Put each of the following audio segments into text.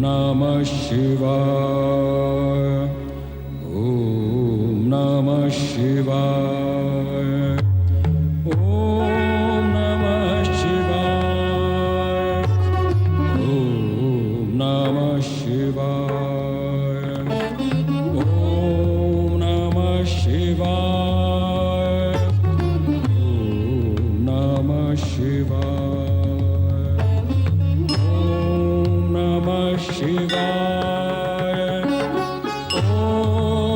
नमः शिवाय, नमः शिवाय। ॐ नमः शिवाय, ॐ नमः शिवाय, ॐ नमः शिवाय, ॐ नमः शिवाय, ॐ नमः शिवाय, ॐ नमः शिवाय, शिवाय,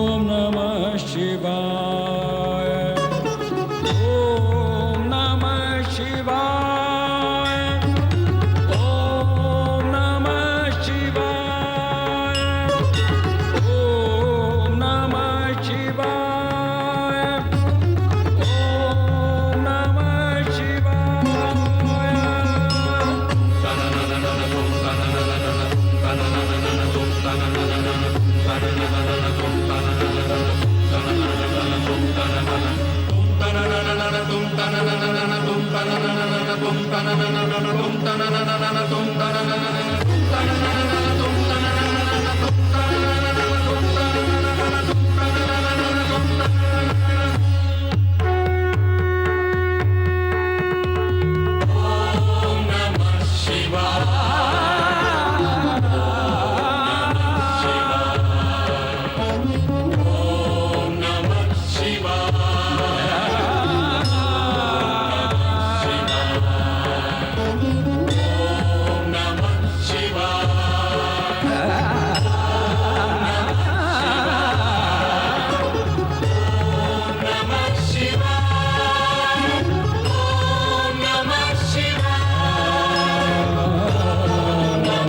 ॐ नमः शिवाय, ॐ नमः शिवाय, ॐ नमः शिवाय, ॐ नमः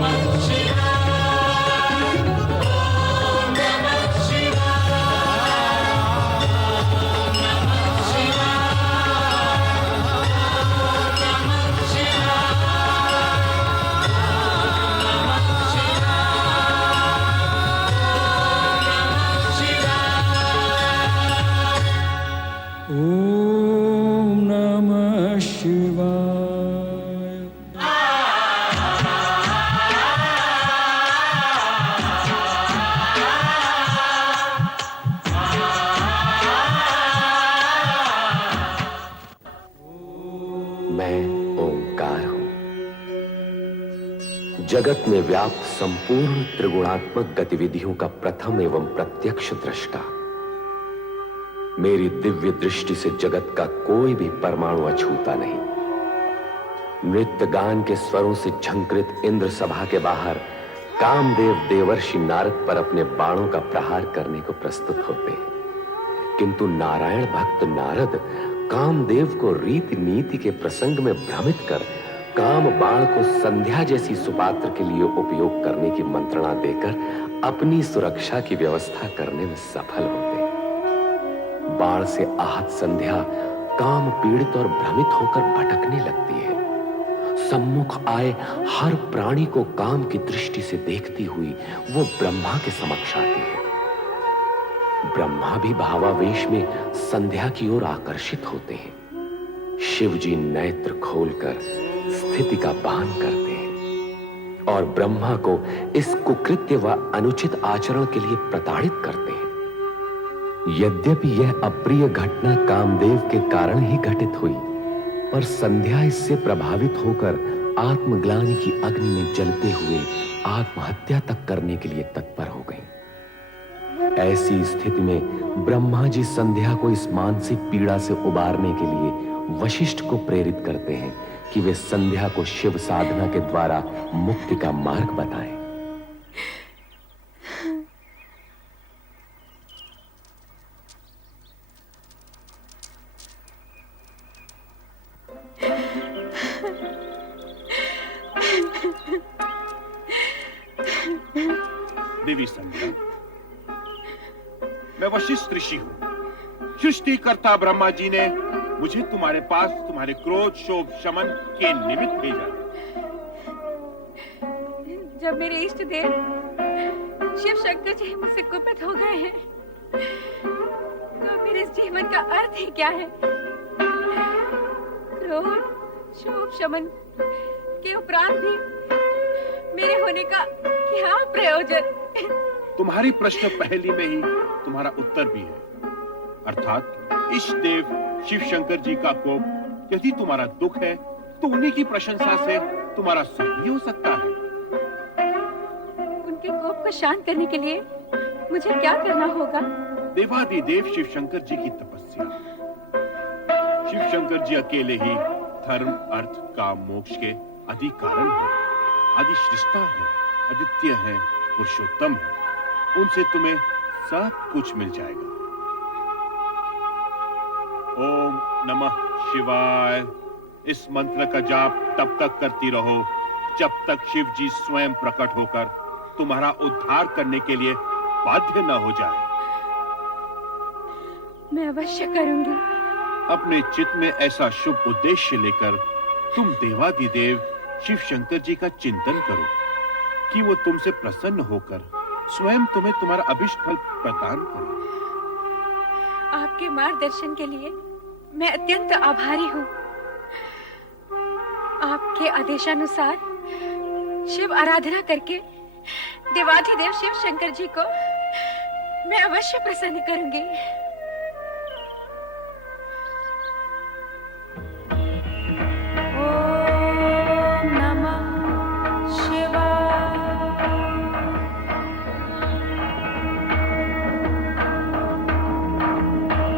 शिवाय, ॐ नमः मैं ओंकार हूं, जगत में व्याप्त संपूर्ण त्रिगुणात्मक गतिविधियों का प्रथम एवं प्रत्यक्ष दृष्टा। मेरी दिव्य दृष्टि से जगत का कोई भी परमाणु अछूता नहीं। नृत्य गान के स्वरों से झंकृत इंद्र सभा के बाहर कामदेव देवर्षि नारद पर अपने बाणों का प्रहार करने को प्रस्तुत होते हैं, किंतु नारायण भक्त नारद कामदेव को रीति नीति के प्रसंग में भ्रमित कर काम बाण को संध्या जैसी सुपात्र के लिए उपयोग करने की मंत्रणा देकर अपनी सुरक्षा की व्यवस्था करने में सफल होते हैं। बाण से आहत संध्या काम पीड़ित और भ्रमित होकर भटकने लगती है। सम्मुख आए हर प्राणी को काम की दृष्टि से देखती हुई वो ब्रह्मा के समक्ष आती है। ब्रह्मा भी भावावेश में संध्या की ओर आकर्षित होते हैं। शिव जी नेत्र खोलकर स्थिति का भान करते हैं और ब्रह्मा को इस कुकृत्य व अनुचित आचरण के लिए प्रताड़ित करते हैं। यद्यपि यह अप्रिय घटना कामदेव के कारण ही घटित हुई, पर संध्या इससे प्रभावित होकर आत्मग्लानि की अग्नि में जलते हुए आत्महत्या तक करने के लिए तत्पर हो गई। ऐसी स्थिति में ब्रह्मा जी संध्या को इस मानसिक पीड़ा से उबारने के लिए वशिष्ठ को प्रेरित करते हैं कि वे संध्या को शिव साधना के द्वारा मुक्ति का मार्ग बताएं। देवी संध्या, मैं वशिष्ठ ऋषि हूँ। सृष्टिकर्ता ब्रह्मा जी ने मुझे तुम्हारे पास तुम्हारे क्रोध शोभ शमन के निमित्त भेजा। जब मेरे इष्ट देव शिव शंकर जी मुझसे कुपित हो गए हैं, तो मेरे इस जीवन का अर्थ ही क्या है? क्रोध शोभ शमन के उपरांत भी मेरे होने का क्या प्रयोजन? तुम्हारी प्रश्न पहली में ही तुम्हारा उत्तर भी है, अर्थात इष्ट देव शिव शंकर जी का कोप यदि तुम्हारा दुख है तो उन्हीं की प्रशंसा से तुम्हारा सुख भी हो सकता है। उनके कोप को शांत करने के लिए मुझे क्या करना होगा? देवादिदेव शिव शंकर जी की तपस्या। शिव शंकर जी अकेले ही धर्म अर्थ काम मोक्ष के आदि कारण है, आदि सृष्टा है, आदित्य है, पुरुषोत्तम है। उनसे तुम्हें सब कुछ मिल जाएगा। ओम नमः शिवाय इस मंत्र का जाप तब तक करती रहो जब तक शिव जी स्वयं प्रकट होकर तुम्हारा उद्धार करने के लिए बाध्य न हो जाए। मैं अवश्य करूंगी। अपने चित्त में ऐसा शुभ उद्देश्य लेकर तुम देवादिदेव शिव शंकर जी का चिंतन करो कि वो तुमसे प्रसन्न होकर स्वयं तुम्हें तुम्हारा अभिष्ट फल प्रदान करे। आपके मार्गदर्शन के लिए मैं अत्यंत आभारी हूँ। आपके आदेशानुसार शिव आराधना करके देवाधिदेव शिव शंकर जी को मैं अवश्य प्रसन्न करूंगी। ओम नमः शिवाय।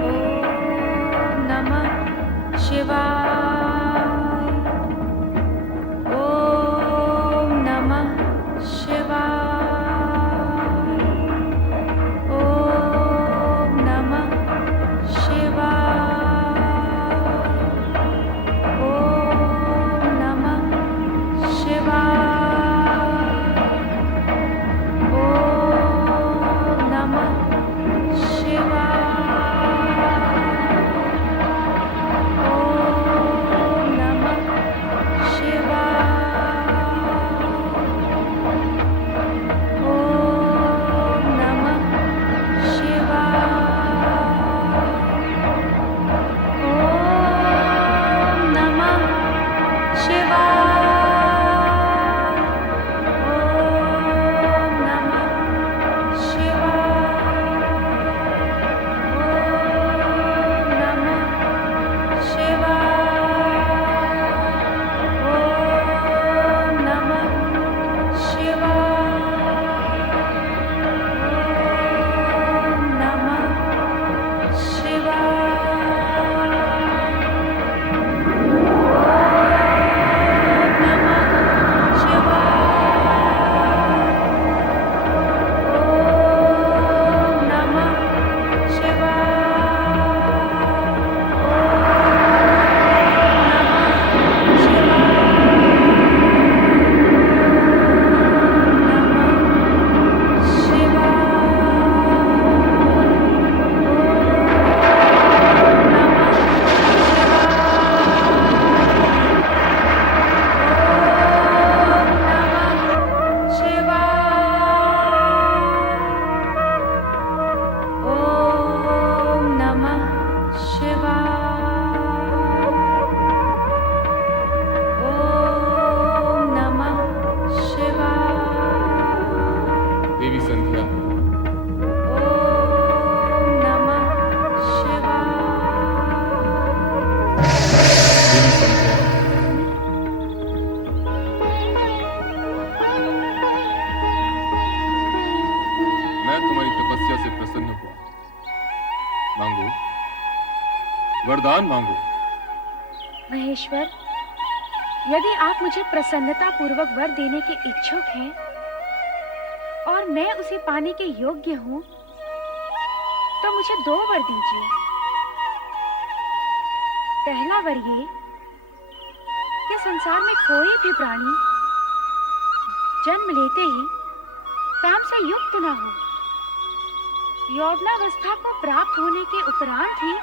ओम नमः शिवाय। ओम नमः शिवाय। ओम नमः शिवाय। ओम नमः शिवाय। ओम नमः वरदान मांगो। महेश्वर, यदि आप मुझे प्रसन्नता पूर्वक वर देने के इच्छुक हैं और मैं उसे पाने के योग्य हूँ, तो मुझे 2 वर दीजिए। पहला वर ये कि संसार में कोई भी प्राणी जन्म लेते ही काम से युक्त ना हो। यौवनावस्था को प्राप्त होने के उपरांत ही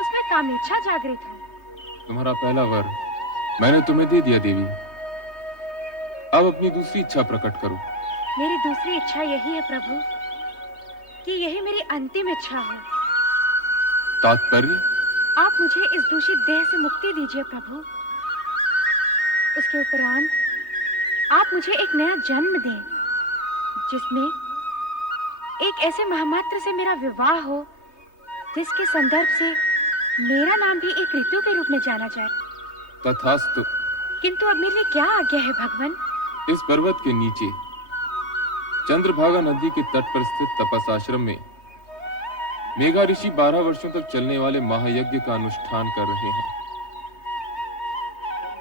उसमें कामेच्छा जागृत हो। तुम्हारा पहला वर मैंने तुम्हें दे दिया देवी। अब अपनी दूसरी इच्छा प्रकट करो। मेरी दूसरी इच्छा यही है प्रभु कि यही मेरी अंतिम इच्छा हो। तात्पर्य? आप मुझे इस दूषित देह से मुक्ति दीजिए प्रभु। उसके उपरांत आप मुझे एक नया जन्म दें, जिसमें एक ऐसे महामात्र से मेरा विवाह हो जिसके संदर्भ से मेरा नाम भी एक ऋतु के रूप में जाना जाए। तथास्तु। किंतु अब मेरे लिए क्या आज्ञा है भगवान? इस पर्वत के नीचे चंद्रभागा नदी के तट पर स्थित तपस आश्रम में मेघा ऋषि 12 वर्षों तक चलने वाले महायज्ञ का अनुष्ठान कर रहे हैं।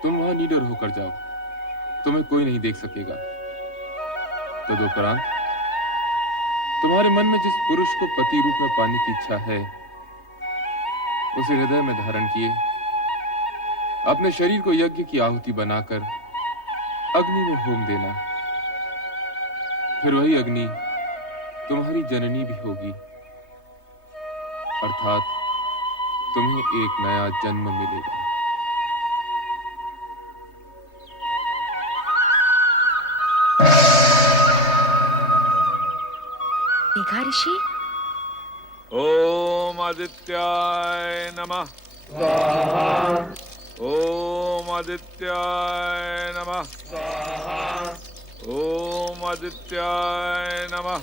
तुम वहां निडर होकर जाओ, तुम्हें कोई नहीं देख सकेगा। तदुपरांत तुम्हारे मन में जिस पुरुष को पति रूप में पाने की इच्छा है, उसे हृदय में धारण किए अपने शरीर को यज्ञ की आहुति बनाकर अग्नि में होम देना। फिर वही अग्नि तुम्हारी जननी भी होगी, अर्थात तुम्हें एक नया जन्म मिलेगा। मेघा ऋषि, ओम आदित्याय नमः। ओम आदित्याय नमः। ओम आदित्याय नमः।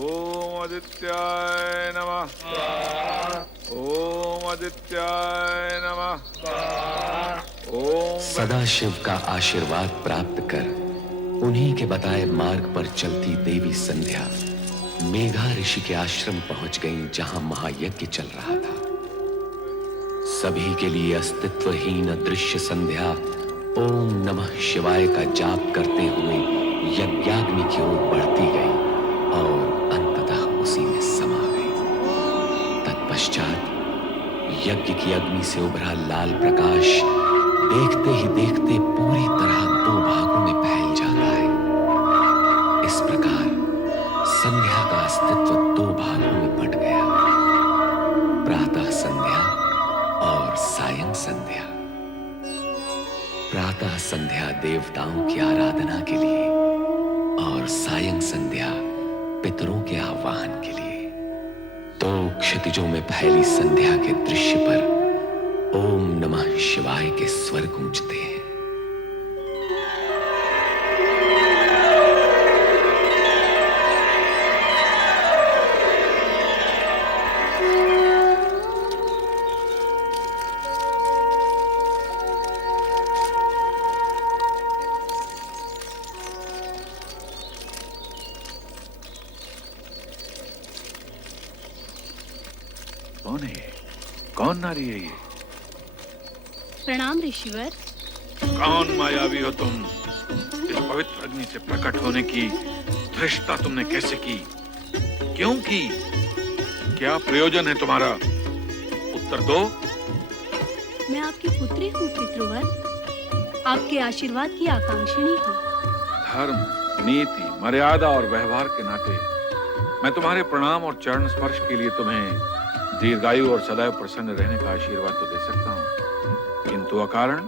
ओम आदित्याय नमः। ओम आदित्याय नमः। ओम सदाशिव का आशीर्वाद प्राप्त कर उन्हीं के बताए मार्ग पर चलती देवी संध्या मेघा ऋषि के आश्रम पहुंच गईं, जहां महायज्ञ चल रहा था। सभी के लिए अस्तित्वहीन अदृश्य संध्या ओम नमः शिवाय का जाप करते हुए यज्ञाग्नि की ओर बढ़ती गई और अंततः उसी में समा गई। तत्पश्चात यज्ञ की अग्नि से उभरा लाल प्रकाश देखते ही देखते पूरी तरह 2 भागों में फैल जाता है। इस प्रकार संध्या का अस्तित्व 2 भागों में बंट गया, प्रातः संध्या और सायं संध्या। प्रातः संध्या देवताओं की आराधना के लिए और सायं संध्या पितरों के आह्वान के लिए। 2 क्षितिजों में फैली संध्या के दृश्य पर ओम नमः शिवाय के स्वर गूंजते हैं। कौन है ये? कौन नारी है ये? प्रणाम ऋषिवर। कौन मायावी हो तुम? इस पवित्र अग्नि से प्रकट होने की धृष्टता तुमने कैसे की? क्यों की? क्या प्रयोजन है तुम्हारा? उत्तर दो। मैं आपकी पुत्री हूँ पितृवर, आपके आशीर्वाद की आकांक्षिणी हूँ। धर्म, नीति, मर्यादा और व्यवहार के नाते मैं तुम्हारे प्रणाम और चरण स्पर्श के लिए तुम्हें दीर्घायु और सदैव प्रसन्न रहने का आशीर्वाद तो दे सकता हूँ, किंतु अकारण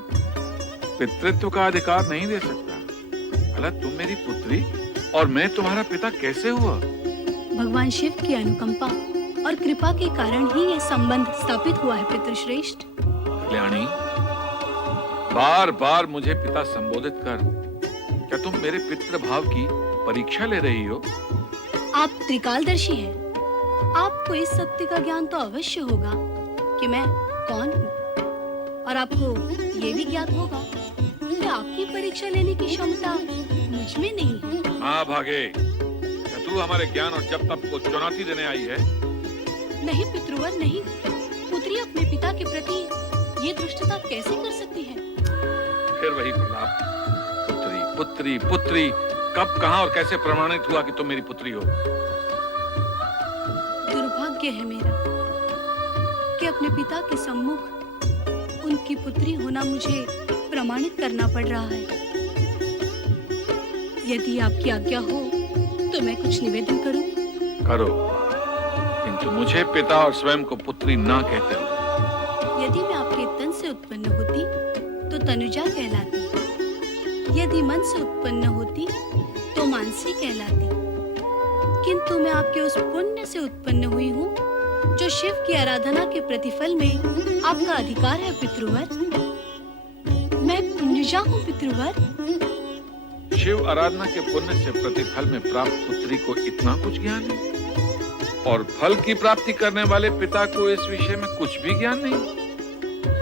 पितृत्व का अधिकार नहीं दे सकता। भला तुम मेरी पुत्री और मैं तुम्हारा पिता कैसे हुआ? भगवान शिव की अनुकंपा और कृपा के कारण ही ये संबंध स्थापित हुआ है पितृश्रेष्ठ। कल्याणी, बार बार मुझे पिता संबोधित कर क्या तुम मेरे पितृभाव की परीक्षा ले रही हो? आप त्रिकालदर्शी हैं। आपको इस सत्य का ज्ञान तो अवश्य होगा कि मैं कौन हूँ, और आपको ये भी ज्ञात होगा कि आपकी परीक्षा लेने की क्षमता मुझ में नहीं है। हाँ भागे, क्या तू हमारे ज्ञान और जप तप को चुनौती देने आई है? नहीं पितृवर, नहीं। पुत्री अपने पिता के प्रति ये दुष्टता कैसे कर सकती है? फिर वही प्रलाप, पुत्री पुत्री पुत्री। कब, कहाँ और कैसे प्रमाणित हुआ कि तुम मेरी पुत्री हो? दुर्भाग्य है मेरा कि अपने पिता के सम्मुख उनकी पुत्री होना मुझे प्रमाणित करना पड़ रहा है। यदि आपकी आज्ञा हो तो मैं कुछ निवेदन करूं? करो, किंतु मुझे पिता और स्वयं को पुत्री ना कहते हो। यदि मैं आपके तन से उत्पन्न होती तो तनुजा कहलाती, यदि मन से उत्पन्न होती तो मानसी कहलाती, किंतु मैं आपके उस पुण्य से उत्पन्न हुई हूँ जो शिव की आराधना के प्रतिफल में आपका अधिकार है पितृवर। मैं तनुजा हूँ पितृवर। शिव आराधना के पुण्य से प्रतिफल में प्राप्त पुत्री को इतना कुछ ज्ञान है, और फल की प्राप्ति करने वाले पिता को इस विषय में कुछ भी ज्ञान नहीं।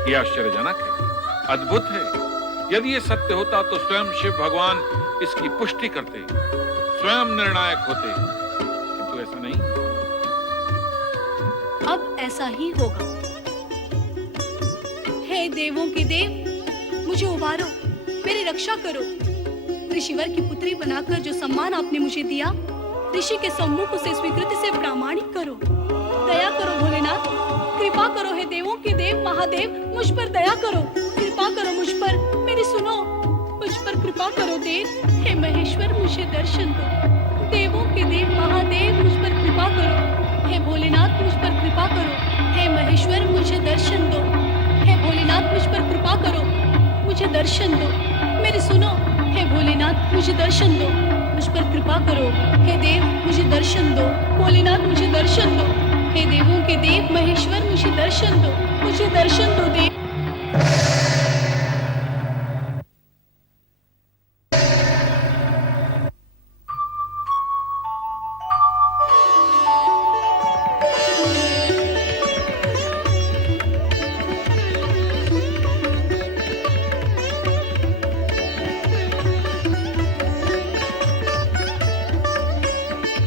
यह आश्चर्यजनक है, अद्भुत है। यदि ये सत्य होता तो स्वयं शिव भगवान इसकी पुष्टि करते, स्वयं निर्णायक होते, किंतु ऐसा नहीं। अब ऐसा ही होगा। हे देवों के देव, मुझे उबारो, मेरी रक्षा करो। ऋषिवर की पुत्री बनाकर जो सम्मान आपने मुझे दिया, ऋषि के सम्मुख उसे स्वीकृति से प्रामाणिक करो। दया करो भोलेनाथ, कृपा करो। हे देवों के देव महादेव, मुझ पर दया करो, कृपा करो मुझ पर, मेरी सुनो, मुझ पर कृपा करो देव। हे महेश्वर, मुझे दर्शन दो। देवों के देव महादेव, मुझ पर कृपा करो। हे भोलेनाथ, मुझ पर कृपा करो। हे महेश्वर, मुझे दर्शन दो। हे भोलेनाथ, मुझ पर कृपा करो, मुझे दर्शन दो। मेरी सुनो, हे भोलेनाथ, मुझे दर्शन दो, मुझ पर कृपा करो। हे देव, मुझे दर्शन दो। भोलेनाथ, मुझे दर्शन दो। हे देवों के देव महेश्वर, मुझे दर्शन दो, मुझे दर्शन दो देव।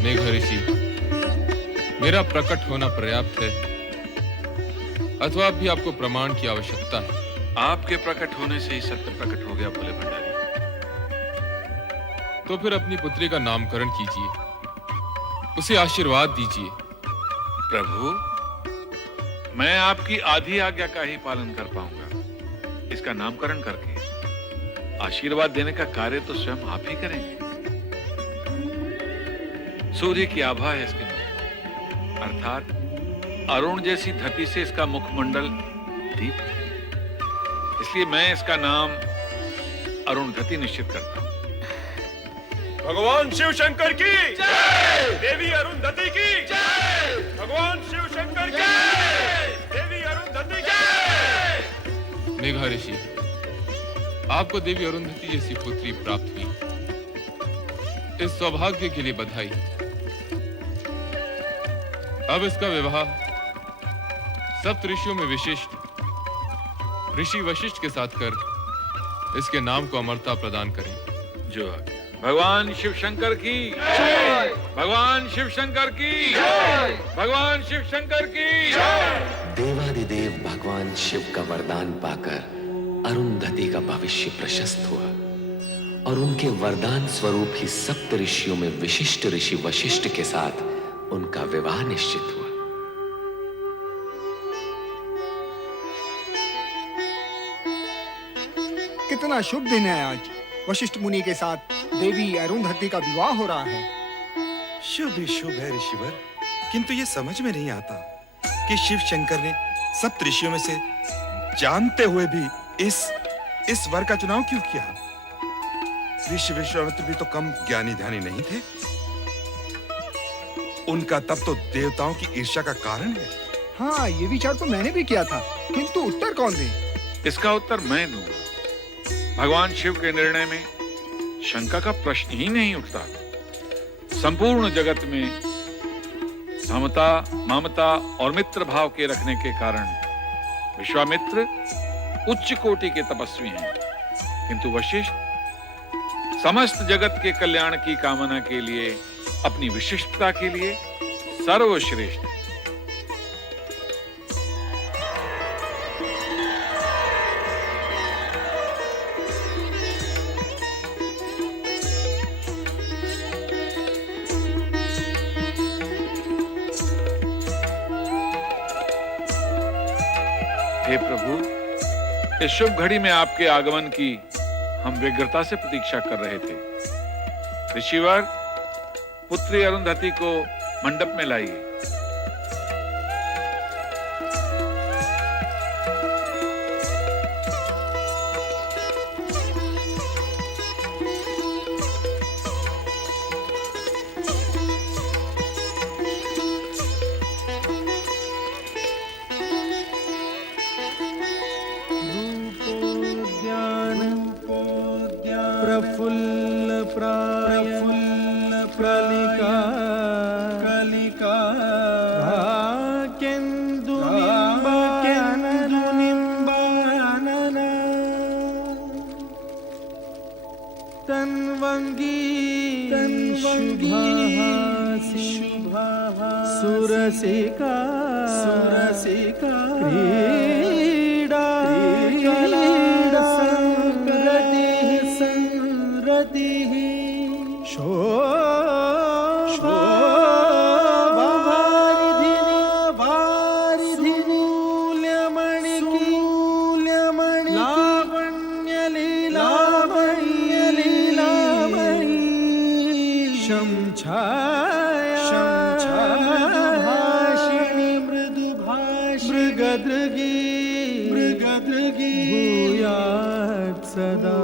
मेघऋषि, मेरा प्रकट होना पर्याप्त है अथवा भी आपको प्रमाण की आवश्यकता है? आपके प्रकट होने से ही सत्य प्रकट हो गया भोले भंडारी। तो फिर अपनी पुत्री का नामकरण कीजिए, उसे आशीर्वाद दीजिए। प्रभु, मैं आपकी आधी आज्ञा का ही पालन कर पाऊंगा। इसका नामकरण करके आशीर्वाद देने का कार्य तो स्वयं आप ही करेंगे। सूर्य की आभा है इसके मुख, अर्थात अरुण जैसी धरती से इसका मुखमंडल दीप है। इसलिए मैं इसका नाम अरुणधति निश्चित करता हूं। भगवान शिव शंकर की जय, देवी अरुंधति की जय, भगवान शिव शंकर की जय, देवी अरुंधति की जय। मेघा ऋषि, आपको देवी अरुंधति जैसी पुत्री प्राप्त हुई, इस सौभाग्य के लिए बधाई। अब इसका विवाह सप्त ऋषियों में विशिष्ट ऋषि वशिष्ठ के साथ कर इसके नाम को अमरता प्रदान करें। जो भगवान शिव शंकर की जय, भगवान शिव शंकर की जय, भगवान शिव शंकर की जय। देवादिदेव भगवान शिव का वरदान पाकर अरुंधति का भविष्य प्रशस्त हुआ और उनके वरदान स्वरूप ही सप्त ऋषियों में विशिष्ट ऋषि वशिष्ठ के साथ उनका विवाह निश्चित हुआ। कितना शुभ दिन है आज। वशिष्ठ मुनि के साथ देवी अरुंधति का विवाह हो रहा है। शुभ ही शुभ है ऋषिवर, किंतु ये समझ में नहीं आता कि शिव शंकर ने सप्त ऋषियों में से जानते हुए भी इस वर का चुनाव क्यों किया? ऋषि विश्वामित्र भी तो कम ज्ञानी ध्यानी नहीं थे। उनका तप तो देवताओं की ईर्ष्या का कारण है। हाँ, ये विचार तो मैंने भी किया था, किंतु उत्तर कौन दे? इसका उत्तर मैं दूंगा। भगवान शिव के निर्णय में शंका का प्रश्न ही नहीं उठता। संपूर्ण जगत में समता, ममता और मित्र भाव के रखने के कारण विश्वामित्र उच्च कोटि के तपस्वी हैं, किंतु वशिष्ठ समस्त जगत के कल्याण की कामना के लिए, अपनी विशिष्टता के लिए सर्वश्रेष्ठ है। हे प्रभु, इस शुभ घड़ी में आपके आगमन की हम व्यग्रता से प्रतीक्षा कर रहे थे। ऋषिवर, पुत्री अरुंधति को मंडप में लाइए। प्रफुल्ल प्रफुल्ल कलिका कलिका केंदु निंबानन तन्वंगी शुभाः सुरसिका सुरसिका क्रीडा संरतिः शोभावारिधिनि लावण्यलीलामयी शंछायाभाषिणी मृगदृगी भूयात् सदा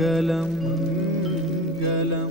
गलम गलम।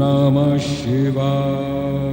नमः शिवाय।